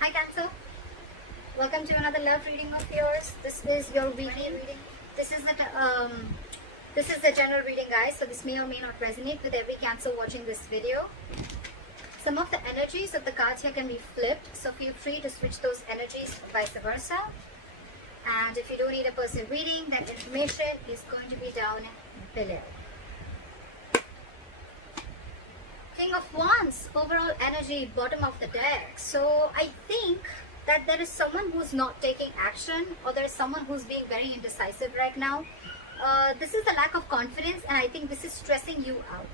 Hi Cancer, welcome to another love reading of yours. This is your weekly reading. This is the general reading, guys. So this may or may not resonate with every Cancer watching this video. Some of the energies of the cards here can be flipped, so feel free to switch those energies, vice versa. And if you don't need a personal reading, that information is going to be down below. King of Wands, overall energy, bottom of the deck. So I think that there is someone who's not taking action, or there is someone who's being very indecisive right now. This is the lack of confidence, and I think this is stressing you out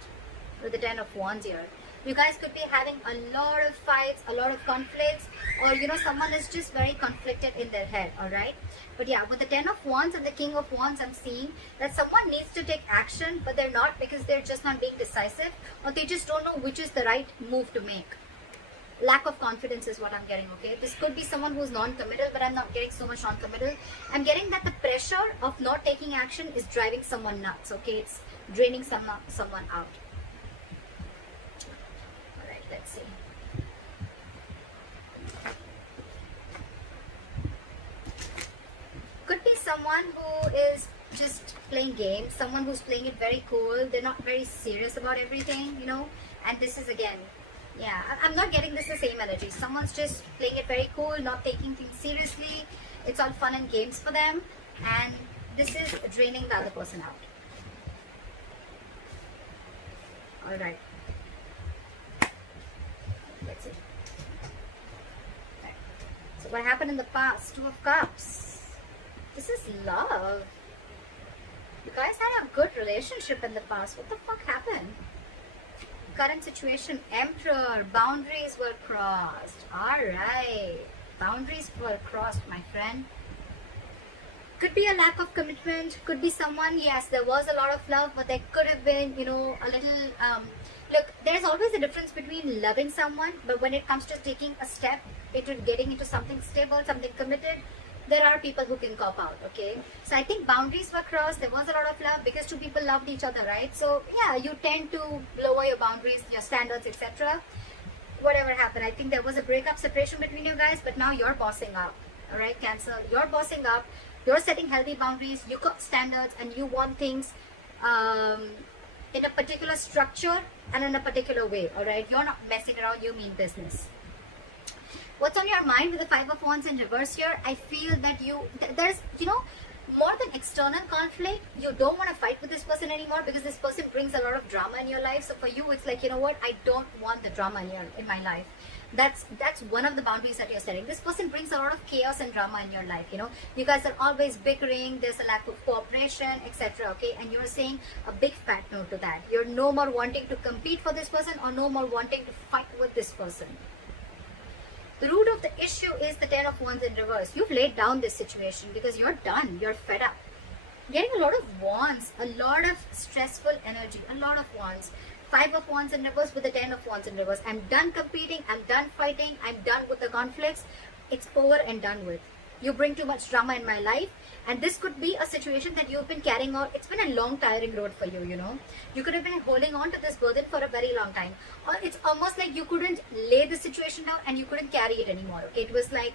with the Ten of Wands here. You guys could be having a lot of fights, a lot of conflicts, or someone is just very conflicted in their head, alright? But yeah, with the Ten of Wands and the King of Wands, I'm seeing that someone needs to take action, but they're not, because they're just not being decisive, or they just don't know which is the right move to make. Lack of confidence is what I'm getting, okay? This could be someone who's non-committal, but I'm not getting so much non-committal. I'm getting that the pressure of not taking action is driving someone nuts, okay? It's draining someone out. Alright, let's see. Could be someone who is just playing games, someone who's playing it very cool. They're not very serious about everything, and this is again, yeah, I'm not getting this the same energy. Someone's just playing it very cool, not taking things seriously. It's all fun and games for them, and this is draining the other person out. Alright, let's see. Right. So what happened in the past? Two of Cups. This is love. You guys had a good relationship in the past. What the fuck happened? Current situation, Emperor. Boundaries were crossed. Alright. Boundaries were crossed, my friend. Could be a lack of commitment. Could be someone, yes, there was a lot of love, but there could have been, a little... look, there's always a difference between loving someone, but when it comes to taking a step into getting into something stable, something committed, there are people who can cop out, okay? So I think boundaries were crossed. There was a lot of love because two people loved each other, right? So yeah, you tend to lower your boundaries, your standards, etc. Whatever happened, I think there was a breakup, separation between you guys, but now you're bossing up, all right, Cancer? You're bossing up. You're setting healthy boundaries. You got standards, and you want things in a particular structure and in a particular way, all right? You're not messing around. You mean business. What's on your mind with the Five of Wands in reverse here? I feel that there's, more than external conflict, you don't want to fight with this person anymore, because this person brings a lot of drama in your life. So for you, it's like, you know what? I don't want the drama in my life. That's one of the boundaries that you're setting. This person brings a lot of chaos and drama in your life, You guys are always bickering. There's a lack of cooperation, etc. Okay? And you're saying a big fat no to that. You're no more wanting to compete for this person, or no more wanting to fight with this person. The root of the issue is the Ten of Wands in reverse. You've laid down this situation because you're done. You're fed up. Getting a lot of wands, a lot of stressful energy, a lot of wands. Five of Wands in reverse with the Ten of Wands in reverse. I'm done competing. I'm done fighting. I'm done with the conflicts. It's over and done with. You bring too much drama in my life. And this could be a situation that you've been carrying on. It's been a long, tiring road for you, You could have been holding on to this burden for a very long time. Or it's almost like you couldn't lay the situation down and you couldn't carry it anymore, okay? It was like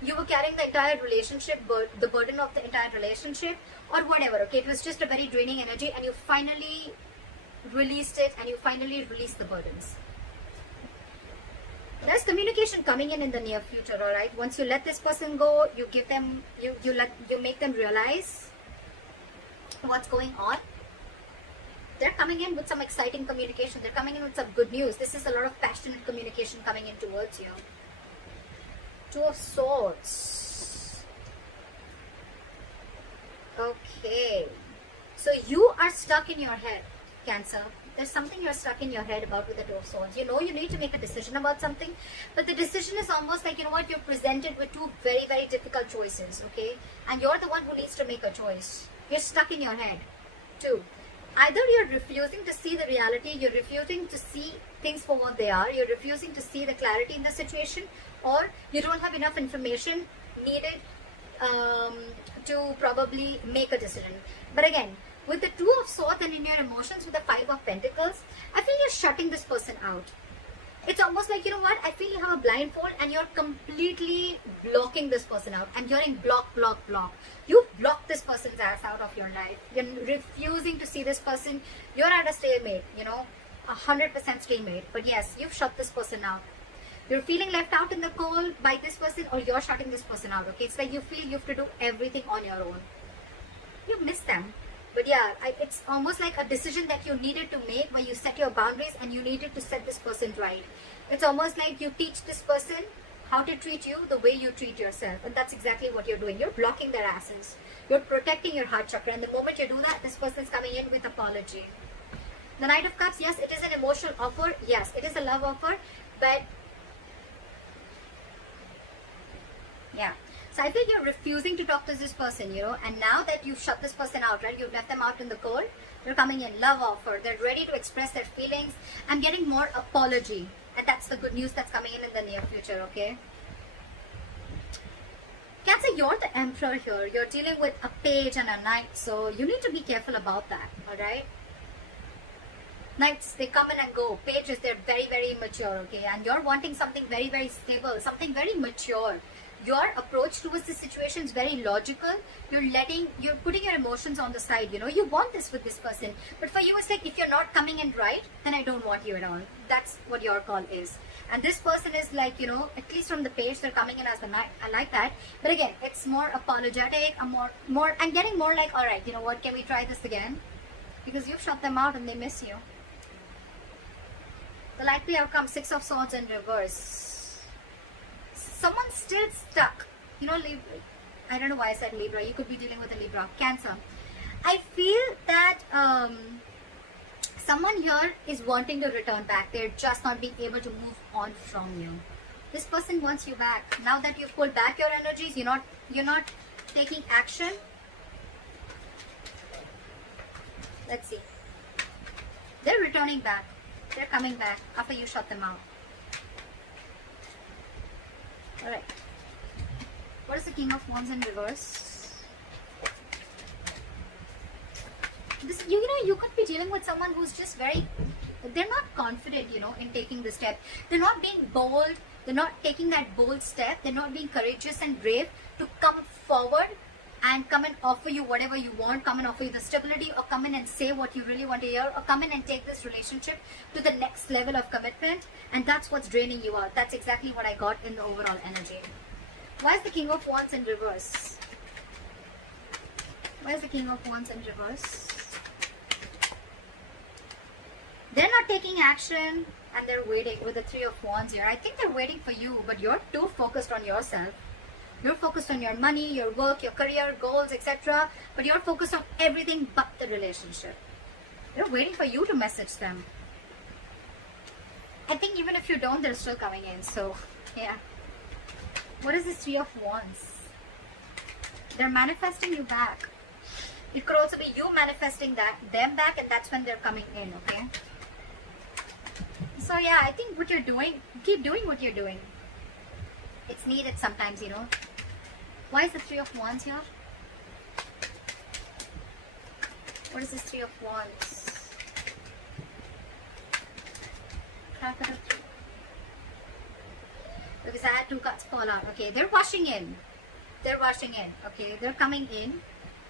you were carrying the entire relationship, the burden of the entire relationship, or whatever, okay? It was just a very draining energy, and you finally released it, and you finally released the burdens. There's communication coming in the near future, all right? Once you let this person go, you give them, you make them realize what's going on. They're coming in with some exciting communication. They're coming in with some good news. This is a lot of passionate communication coming in towards you. Two of Swords. Okay. So you are stuck in your head, Cancer. There's something you're stuck in your head about with the Two of Swords. You need to make a decision about something, but the decision is almost like, you're presented with two very, very difficult choices, okay? And you're the one who needs to make a choice. You're stuck in your head. Two. Either you're refusing to see the reality, you're refusing to see things for what they are, you're refusing to see the clarity in the situation, or you don't have enough information needed to probably make a decision. But again, with the Two of Swords and in your emotions with the Five of Pentacles, I feel you're shutting this person out. It's almost like, you know what, I feel you have a blindfold and you're completely blocking this person out, and you're in block. You block this person's ass out of your life. You're refusing to see this person. You're at a stalemate, 100% stalemate. But yes, you've shut this person out. You're feeling left out in the cold by this person, or you're shutting this person out, okay? It's like you feel you have to do everything on your own. You miss them. But yeah, it's almost like a decision that you needed to make, where you set your boundaries and you needed to set this person right. It's almost like you teach this person how to treat you the way you treat yourself. And that's exactly what you're doing. You're blocking their asses. You're protecting your heart chakra. And the moment you do that, this person's coming in with apology. The Knight of Cups, yes, it is an emotional offer. Yes, it is a love offer. But yeah. So I feel you're refusing to talk to this person, and now that you've shut this person out, right? You've left them out in the cold. They're coming in, love offer. They're ready to express their feelings. I'm getting more apology. And that's the good news that's coming in the near future, okay? Cancer, you're the Emperor here. You're dealing with a page and a knight. So you need to be careful about that, alright? Knights, they come in and go. Pages, they're very, very immature, okay? And you're wanting something very, very stable, something very mature. Your approach towards the situation is very logical. You're putting your emotions on the side, you want this with this person. But for you, it's like, if you're not coming in right, then I don't want you at all. That's what your call is. And this person is like, at least from the page, they're coming in as the knight. I like that. But again, it's more apologetic, I'm getting more like, all right, you know what, can we try this again? Because you've shut them out and they miss you. The likely outcome, 6 of Swords in reverse. Someone's still stuck. Libra. I don't know why I said Libra. You could be dealing with a Libra. Cancer. I feel that someone here is wanting to return back. They're just not being able to move on from you. This person wants you back. Now that you've pulled back your energies, you're not taking action. Let's see. They're returning back. They're coming back after you shut them out. Alright. What is the King of Wands in reverse? This, you could be dealing with someone who's just they're not confident, in taking the step. They're not being bold. They're not taking that bold step. They're not being courageous and brave to come forward and come and offer you whatever you want, come and offer you the stability, or come in and say what you really want to hear, or come in and take this relationship to the next level of commitment. And that's what's draining you out. That's exactly what I got in the overall energy. Why is the King of Wands in reverse? Why is the King of Wands in reverse? They're not taking action and they're waiting with the 3 of Wands here. I think they're waiting for you, but you're too focused on yourself. You're focused on your money, your work, your career, goals, etc. But you're focused on everything but the relationship. They're waiting for you to message them. I think even if you don't, they're still coming in. So, yeah. What is this 3 of Wands? They're manifesting you back. It could also be you manifesting them back, and that's when they're coming in, okay? So, yeah, I think what you're doing, keep doing what you're doing. It's needed sometimes, Why is the 3 of Wands here? What is this 3 of Wands? Because I had 2 cards fall out. Okay, they're rushing in. They're rushing in. Okay, they're coming in.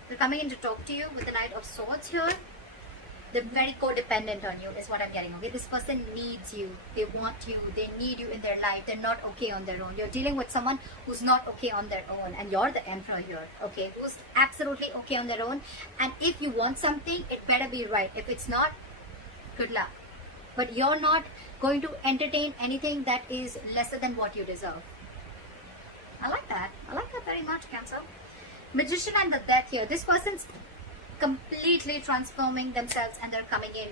They're coming in to talk to you with the Knight of Swords here. They're very codependent on you is what I'm getting. Okay, this person needs you. They want you. They need you in their life. They're not okay on their own. You're dealing with someone who's not okay on their own, and you're the Emperor here. Okay, who's absolutely okay on their own. And if you want something, it better be right. If it's not, good luck. But you're not going to entertain anything that is lesser than what you deserve. I like that. I like that very much, Cancer. Magician and the Death here. This person's completely transforming themselves and they're coming in.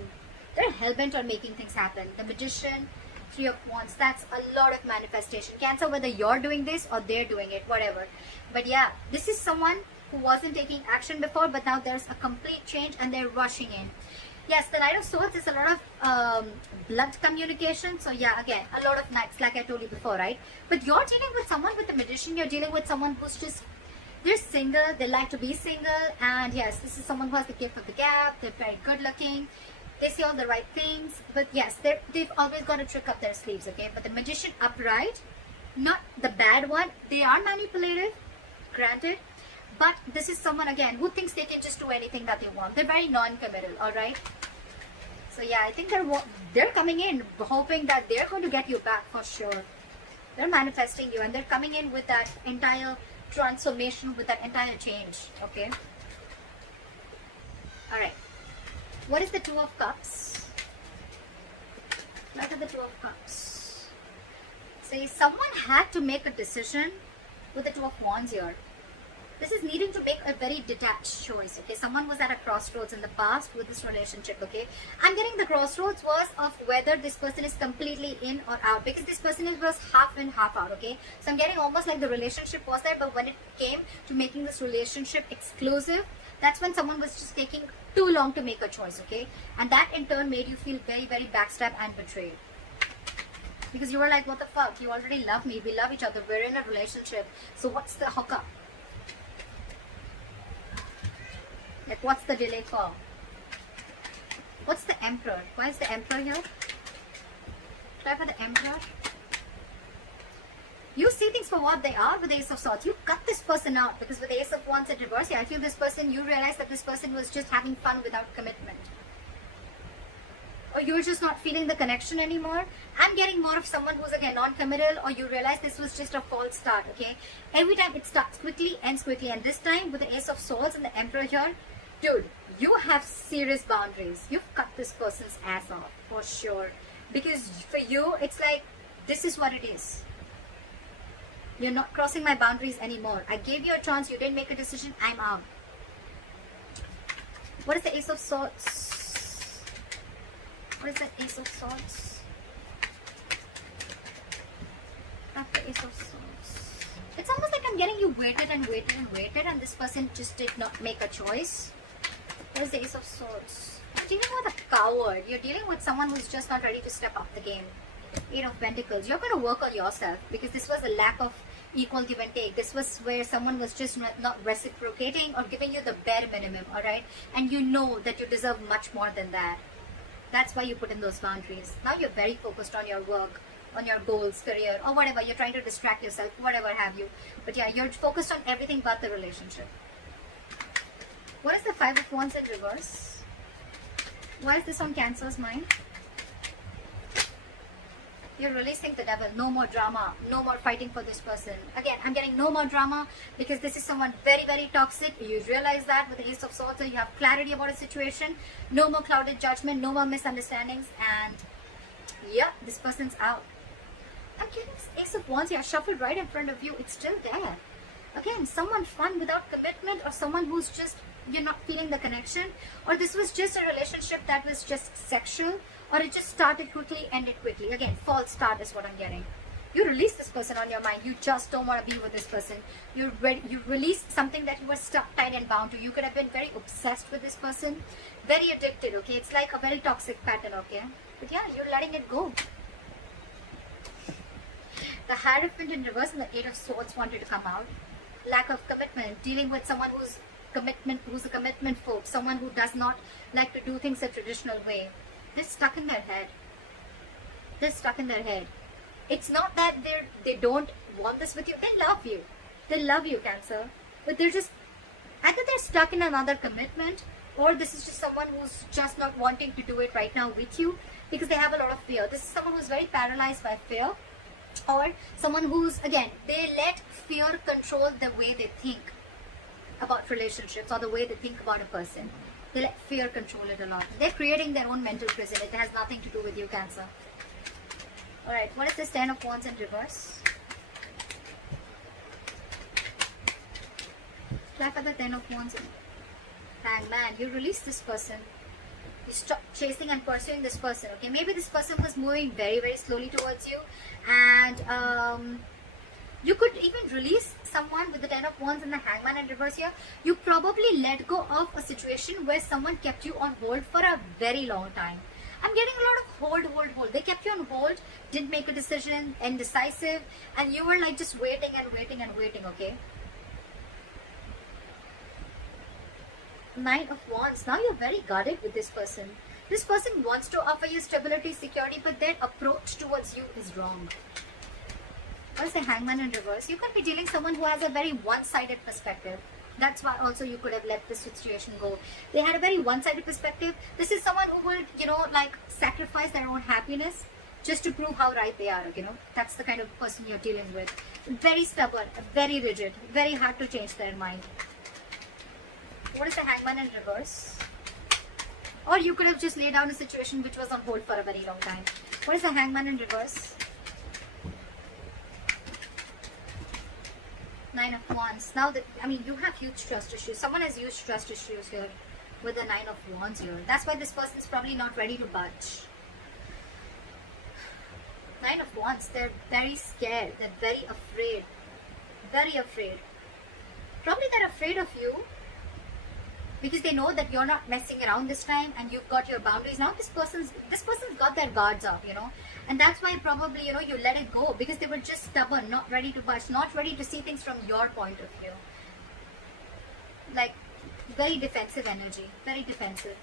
They're hell-bent on making things happen. The Magician, 3 of Wands, that's a lot of manifestation. Cancer, whether you're doing this or they're doing it, whatever. But yeah, this is someone who wasn't taking action before, but now there's a complete change and they're rushing in. Yes, the Knight of Swords is a lot of blood communication. So yeah, again, a lot of knights, like I told you before, right? But you're dealing with someone with the Magician. You're dealing with someone who's just, they're single. They like to be single. And yes, this is someone who has the gift of the gab. They're very good looking. They say all the right things, but yes, they've always got a trick up their sleeves, okay? But the Magician upright, not the bad one, they are manipulative, granted, but this is someone, again, who thinks they can just do anything that they want. They're very non-committal, alright? So yeah, I think they're coming in hoping that they're going to get you back for sure. They're manifesting you, and they're coming in with that entire transformation, with that entire change, okay? Alright. What is the Two of Cups? What are the Two of Cups? See, someone had to make a decision with the Two of Wands here. This is needing to make a very detached choice, okay? Someone was at a crossroads in the past with this relationship, okay? I'm getting the crossroads was of whether this person is completely in or out, because this person was half in, half out, okay? So I'm getting almost like the relationship was there, but when it came to making this relationship exclusive, that's when someone was just taking too long to make a choice, okay? And that in turn made you feel very, very backstabbed and betrayed. Because you were like, what the fuck? You already love me. We love each other. We're in a relationship. So what's the hookup? Like, what's the delay for? What's the Emperor? Why is the Emperor here? Try for the Emperor. You see things for what they are with the Ace of Swords. You cut this person out, because with the Ace of Wands in reverse, yeah, I feel this person, you realize that this person was just having fun without commitment. Or you're just not feeling the connection anymore. I'm getting more of someone who's again non-committal, or you realize this was just a false start, okay? Every time it starts quickly, ends quickly. And this time with the Ace of Swords and the Emperor here, dude, you have serious boundaries. You've cut this person's ass off, for sure. Because for you, it's like, this is what it is. You're not crossing my boundaries anymore. I gave you a chance. You didn't make a decision. I'm out. What is the Ace of Swords? What is the Ace of Swords? After Ace of Swords. It's almost like I'm getting you waited and waited and waited, and this person just did not make a choice. What is the Ace of Swords? You're dealing with a coward. You're dealing with someone who's just not ready to step up the game. Eight of Pentacles. You're going to work on yourself, because this was a lack of equal give and take. This was where someone was just not reciprocating or giving you the bare minimum, alright? And you know that you deserve much more than that. That's why you put in those boundaries. Now you're very focused on your work, on your goals, career, or whatever. You're trying to distract yourself, whatever have you. But yeah, you're focused on everything but the relationship. What is the Five of Wands in reverse? Why is this on Cancer's mind? You're releasing the devil. No more drama. No more fighting for this person. Again, I'm getting no more drama, because this is someone very, very toxic. You realize that with the Ace of Swords, so you have clarity about a situation. No more clouded judgment. No more misunderstandings. And yeah, this person's out. I'm getting this Ace of Wands here shuffled right in front of you. It's still there. Again, someone fun without commitment, or someone who's just, you're not feeling the connection, or this was just a relationship that was just sexual, or it just started quickly, ended quickly. Again, false start is what I'm getting. You release this person on your mind. You just don't want to be with this person. You release something that you were stuck, tied and bound to. You could have been very obsessed with this person, very addicted, okay? It's like a very toxic pattern, okay? But yeah, you're letting it go. The Hierophant in reverse and the Eight of Swords wanted to come out. Lack of commitment, dealing with someone who's a commitment phobe, someone who does not like to do things a traditional way. They're stuck in their head. They're stuck in their head. It's not that they don't want this with you. They love you. They love you, Cancer. But they're just, either they're stuck in another commitment, or this is just someone who's just not wanting to do it right now with you, because they have a lot of fear. This is someone who's very paralyzed by fear, or someone who's, again, they let fear control the way they think about relationships, or the way they think about a person. They let fear control it a lot. They're creating their own mental prison. It has nothing to do with you, Cancer. Alright, what is this Ten of Wands in reverse? Try for the Ten of Wands in Hangman. You release this person. You stop chasing and pursuing this person, okay? Maybe this person was moving very, very slowly towards you, and you could even release someone with the Ten of Wands and the Hangman in reverse here. You probably let go of a situation where someone kept you on hold for a very long time. I'm getting a lot of hold. They kept you on hold, didn't make a decision, indecisive, and you were like just waiting and waiting and waiting, okay? Nine of Wands. Now you're very guarded with this person. This person wants to offer you stability, security, but their approach towards you is wrong. What is the Hangman in reverse? You could be dealing someone who has a very one-sided perspective. That's why also you could have let this situation go. They had a very one-sided perspective. This is someone who will, like sacrifice their own happiness just to prove how right they are, That's the kind of person you're dealing with. Very stubborn, very rigid, very hard to change their mind. What is the Hangman in reverse? Or you could have just laid down a situation which was on hold for a very long time. What is the Hangman in reverse? Nine of Wands. Now, you have huge trust issues. Someone has huge trust issues here with the Nine of Wands here. That's why this person is probably not ready to budge. Nine of Wands, they're very scared. They're very afraid. Very afraid. Probably they're afraid of you because they know that you're not messing around this time and you've got your boundaries. Now this person's got their guards up, and that's why probably, you let it go because they were just stubborn, not ready to budge, not ready to see things from your point of view. Like, very defensive energy, very defensive.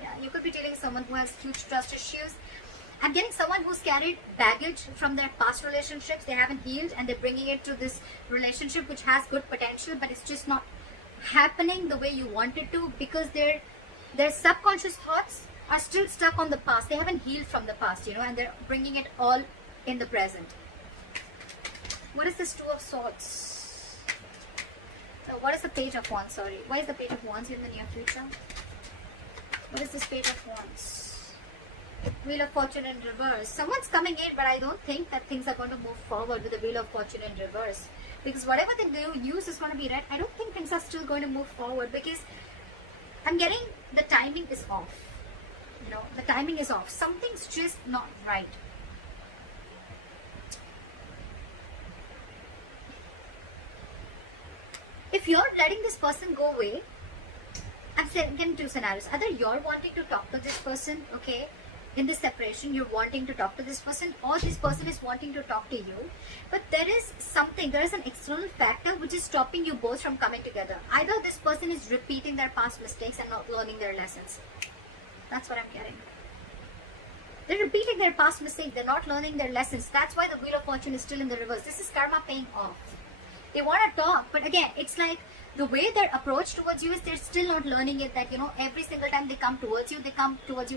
Yeah, you could be dealing with someone who has huge trust issues. I'm getting someone who's carried baggage from their past relationships. They haven't healed and they're bringing it to this relationship which has good potential, but it's just not happening the way you want it to because their subconscious thoughts are still stuck on the past. They haven't healed from the past, and they're bringing it all in the present. What is this Two of Swords? What is the Page of Wands? Sorry. Why is the Page of Wands in the near future? What is this Page of Wands? Wheel of Fortune in reverse. Someone's coming in, but I don't think that things are going to move forward with the Wheel of Fortune in reverse. Because whatever they use is going to be right. I don't think things are still going to move forward because I'm getting the timing is off. The timing is off. Something's just not right. If you're letting this person go away, I'm getting two scenarios. Either you're wanting to talk to this person, okay? In this separation, you're wanting to talk to this person, or this person is wanting to talk to you. But there is an external factor which is stopping you both from coming together. Either this person is repeating their past mistakes and not learning their lessons. That's what I'm getting. They're repeating their past mistakes. They're not learning their lessons. That's why the Wheel of Fortune is still in the reverse. This is karma paying off. They want to talk, but again, it's like the way their approach towards you is they're still not learning it, that every single time they come towards you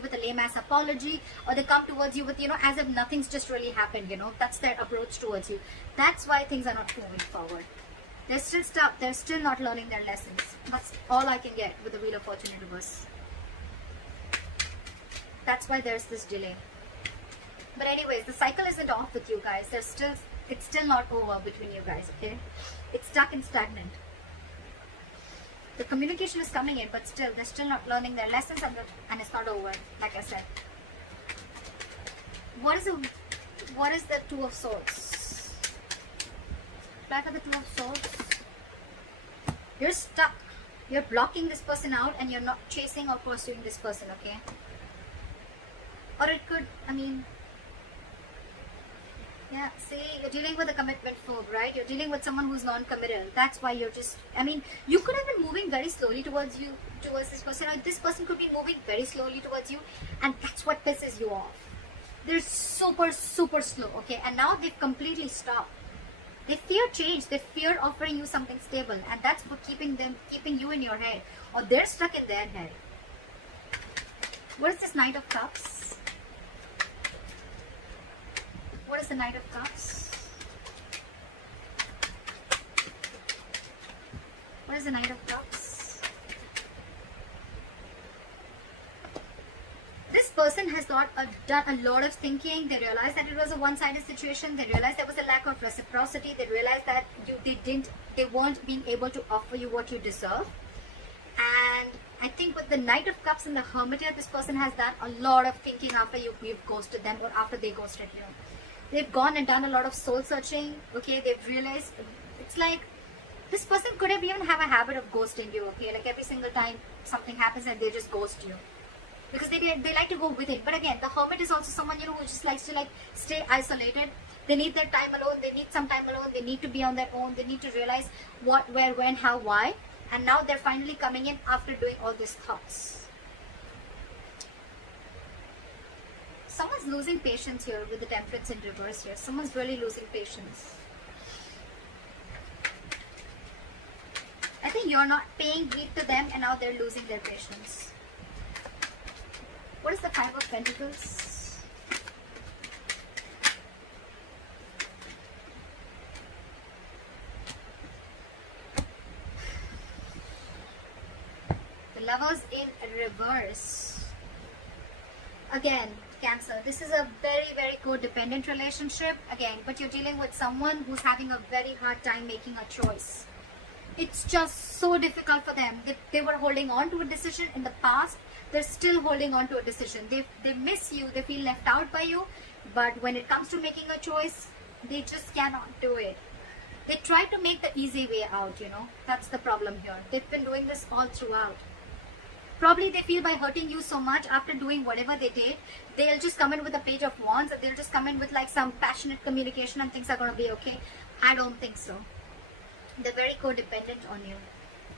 with a lame ass apology, or they come towards you with as if nothing's just really happened. That's their approach towards you. That's why things are not moving forward. They're still stuck. They're still not learning their lessons. That's all I can get with the Wheel of Fortune in reverse. That's why there's this delay. But anyways, the cycle isn't off with you guys. It's still not over between you guys, okay? It's stuck and stagnant. The communication is coming in, but still, they're still not learning their lessons, and it's not over, like I said. What is the Two of Swords? Back of the Two of Swords. You're stuck. You're blocking this person out, and you're not chasing or pursuing this person, okay? Or it could, yeah, see, you're dealing with a commitment phobe, right? You're dealing with someone who's non-committal. That's why you're just, you could have been moving very slowly towards this person, or this person could be moving very slowly towards you, and that's what pisses you off. They're super, super slow, okay? And now they've completely stopped. They fear change. They fear offering you something stable, and that's what keeping you in your head, or they're stuck in their head. What is this Knight of Cups? What is the Knight of Cups? What is the Knight of Cups? This person has done a lot of thinking. They realized that it was a one-sided situation. They realized there was a lack of reciprocity. They realized that they weren't being able to offer you what you deserve. And I think with the Knight of Cups and the Hermit here, this person has done a lot of thinking after you've ghosted them, or after they ghosted you. They've gone and done a lot of soul searching, okay? They've realized, it's like, this person could have even have a habit of ghosting you, okay? Like every single time something happens and they just ghost you. Because they like to go with it. But again, the Hermit is also someone, who just likes to stay isolated. They need their time alone. They need some time alone. They need to be on their own. They need to realize what, where, when, how, why. And now they're finally coming in after doing all these thoughts. Someone's losing patience here with the Temperance in reverse here. Someone's really losing patience. I think you're not paying heed to them and now they're losing their patience. What is the Five of Pentacles? The Lovers in reverse. Again, Cancer, this is a very, very codependent relationship. Again, but you're dealing with someone who's having a very hard time making a choice. It's just so difficult for them. They were holding on to a decision in the past. They're still holding on to a decision. They miss you. They feel left out by you. But when it comes to making a choice, they just cannot do it. They try to make the easy way out, you know. That's the problem here. They've been doing this all throughout. Probably they feel by hurting you so much after doing whatever they did, they'll just come in with a page of wands, and they'll just come in with like some passionate communication and things are going to be okay. I don't think so. They're very codependent on you.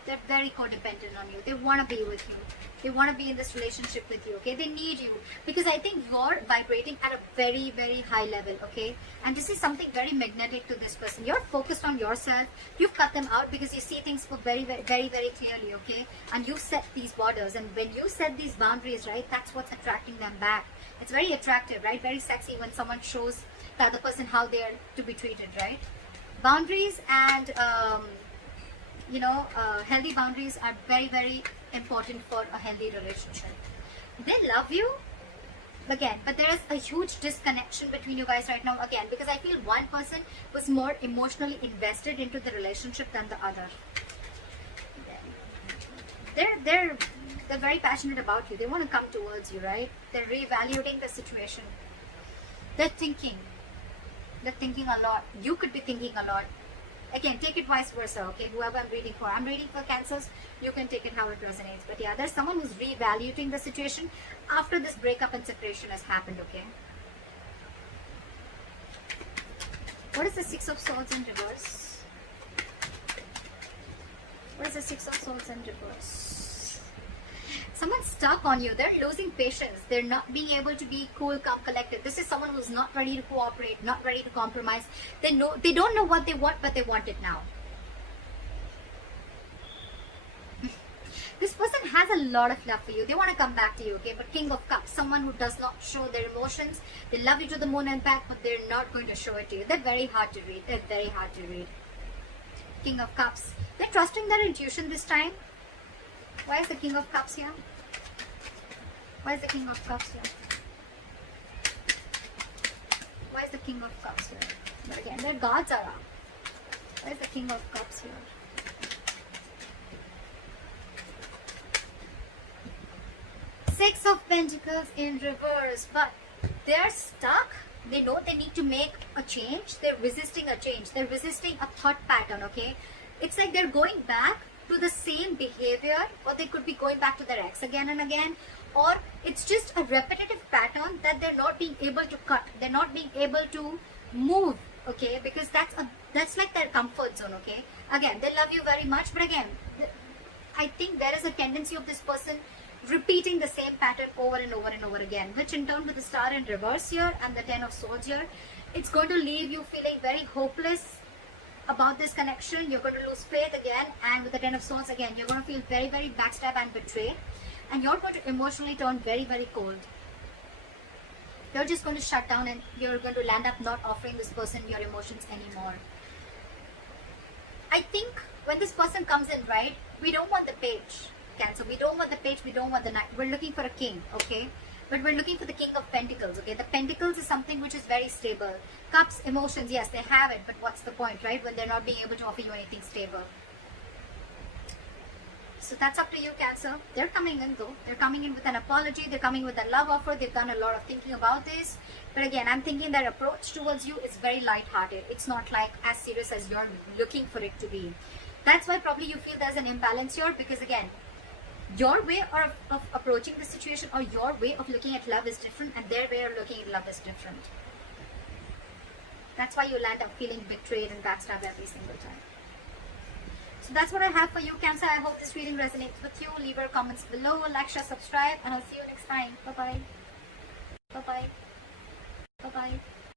They're very codependent on you. They want to be with you. They want to be in this relationship with you, okay? They need you because I think you're vibrating at a very, very high level, okay? And this is something very magnetic to this person. You're focused on yourself. You've cut them out because you see things for very, very, very, very clearly, okay? And you've set these borders. And when you set these boundaries, right, that's what's attracting them back. It's very attractive, right? Very sexy when someone shows the other person how they are to be treated, right? Boundaries and healthy boundaries are very, very important for a healthy relationship. They love you again, but there is a huge disconnection between you guys right now again, because I feel one person was more emotionally invested into the relationship than the other. They're very passionate about you. They want to come towards you, right? They're reevaluating the situation. They're thinking a lot. You could be thinking a lot. Again, take it vice versa, okay? Whoever I'm reading for Cancers, you can take it how it resonates. But yeah, there's someone who's reevaluating the situation after this breakup and separation has happened, okay? What is the Six of Swords in reverse? What is the Six of Swords in reverse? Someone's stuck on you. They're losing patience. They're not being able to be cool, calm, collected. This is someone who's not ready to cooperate, not ready to compromise. They don't know what they want, but they want it now. This person has a lot of love for you. They want to come back to you, okay? But King of Cups, someone who does not show their emotions. They love you to the moon and back, but they're not going to show it to you. They're very hard to read. They're very hard to read. King of Cups. They're trusting their intuition this time. Why is the King of Cups here? Why is the King of Cups here? Why is the King of Cups here? But again, their guards are up. Why is the King of Cups here? Six of Pentacles in reverse. But they're stuck. They know they need to make a change. They're resisting a change. They're resisting a thought pattern, okay? It's like they're going back to the same behavior, or they could be going back to their ex again and again, or it's just a repetitive pattern that they're not being able to cut. They're not being able to move, okay? Because that's like their comfort zone, okay? Again, they love you very much, but again, I think there is a tendency of this person repeating the same pattern over and over and over again, which in turn with the Star in reverse here and the Ten of Swords here, it's going to leave you feeling very hopeless about this connection. You're going to lose faith again, and with the Ten of Swords again, you're going to feel very, very backstabbed and betrayed, and you're going to emotionally turn very, very cold. You're just going to shut down, and you're going to land up not offering this person your emotions anymore. I think when this person comes in, right, we don't want the page, Cancer. We don't want the page, we don't want the knight. We're looking for a king, okay? But we're looking for the King of Pentacles, okay? The Pentacles is something which is very stable. Cups, emotions, yes, they have it, but what's the point, right? When they're not being able to offer you anything stable. So that's up to you, Cancer. They're coming in though. They're coming in with an apology. They're coming with a love offer. They've done a lot of thinking about this. But again, I'm thinking their approach towards you is very light-hearted. It's not like as serious as you're looking for it to be. That's why probably you feel there's an imbalance here, because again, your way of approaching the situation or your way of looking at love is different, and their way of looking at love is different. That's why you land up feeling betrayed and backstabbed every single time. So that's what I have for you, Cancer. I hope this reading resonates with you. Leave your comments below, like, share, subscribe, and I'll see you next time. Bye-bye. Bye-bye. Bye-bye.